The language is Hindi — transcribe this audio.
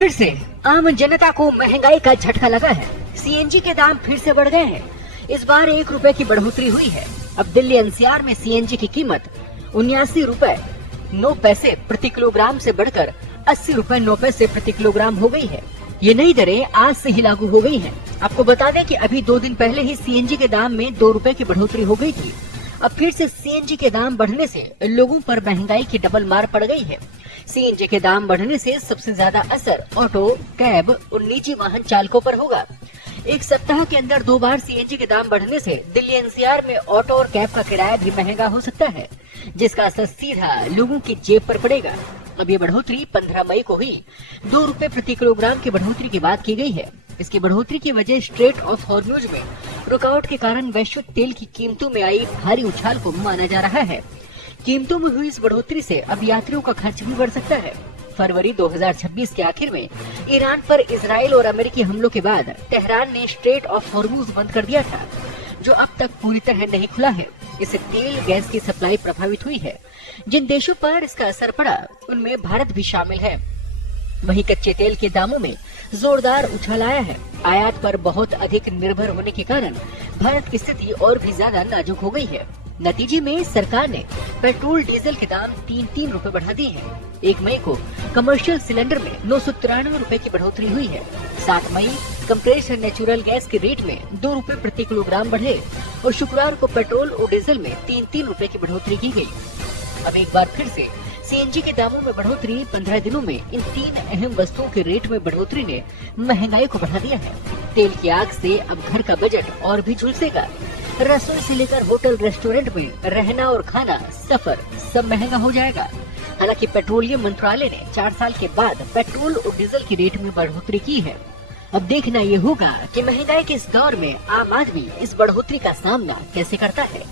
फिर से आम जनता को महंगाई का झटका लगा है। सीएनजी के दाम फिर से बढ़ गए हैं। इस बार 1 रुपए की बढ़ोतरी हुई है। अब दिल्ली एनसीआर में सीएनजी की कीमत 79 रुपए 9 पैसे प्रति किलोग्राम से बढ़कर 80 रुपए 9 पैसे प्रति किलोग्राम हो गई है। ये नई दरें आज से ही लागू हो गई हैं। आपको बता दें कि अभी 2 दिन पहले ही सीएनजी के दाम में 2 रुपए की बढ़ोतरी हो गई थी। अब फिर से सीएनजी के दाम बढ़ने से लोगों पर महंगाई की डबल मार पड़ गई है। सीएनजी के दाम बढ़ने से सबसे ज्यादा असर ऑटो, कैब और निजी वाहन चालकों पर होगा। एक सप्ताह के अंदर 2 बार सीएनजी के दाम बढ़ने से दिल्ली एनसीआर में ऑटो और कैब का किराया भी महंगा हो सकता है, जिसका असर सीधा लोगों की जेब पर पड़ेगा। अब ये बढ़ोतरी 15 मई को हुई 2 रुपए प्रति किलोग्राम की बढ़ोतरी की बात की गई है। इसकी बढ़ोतरी की वजह स्ट्रेट ऑफ हॉर्मुज में रुकावट के कारण वैश्विक तेल की कीमतों में आई भारी उछाल को माना जा रहा है। कीमतों में हुई इस बढ़ोतरी से अब यात्रियों का खर्च भी बढ़ सकता है। फरवरी 2026 के आखिर में ईरान पर इजराइल और अमेरिकी हमलों के बाद तेहरान ने स्ट्रेट ऑफ हॉर्मुज बंद कर दिया था, जो अब तक पूरी तरह नहीं खुला है। इससे तेल गैस की सप्लाई प्रभावित हुई है। जिन देशों पर इसका असर पड़ा उनमें भारत भी शामिल है। वहीं कच्चे तेल के दामों में जोरदार उछाल आया है। आयात पर बहुत अधिक निर्भर होने के कारण भारत की स्थिति और भी ज्यादा नाजुक हो गई है। नतीजे में सरकार ने पेट्रोल डीजल के दाम 3-3 रुपए बढ़ा दिए हैं। 1 मई को कमर्शियल सिलेंडर में 993 रुपए की बढ़ोतरी हुई है। 7 मई कंप्रेस्ड नेचुरल गैस के रेट में 2 रुपए प्रति किलोग्राम बढ़े और शुक्रवार को पेट्रोल और डीजल में 3-3 रुपए की बढ़ोतरी की गई। अब एक बार फिर से सीएनजी के दामों में बढ़ोतरी 15 दिनों में इन 3 अहम वस्तुओं के रेट में बढ़ोतरी ने महंगाई को बढ़ा दिया है। तेल की आग से अब घर का बजट और भी झुलसेगा। रसोई से लेकर होटल रेस्टोरेंट में रहना और खाना, सफर सब महंगा हो जाएगा। हालांकि पेट्रोलियम मंत्रालय ने 4 साल के बाद पेट्रोल और डीजल की रेट में बढ़ोतरी की है। अब देखना ये होगा कि महंगाई के इस दौर में आम आदमी इस बढ़ोतरी का सामना कैसे करता है।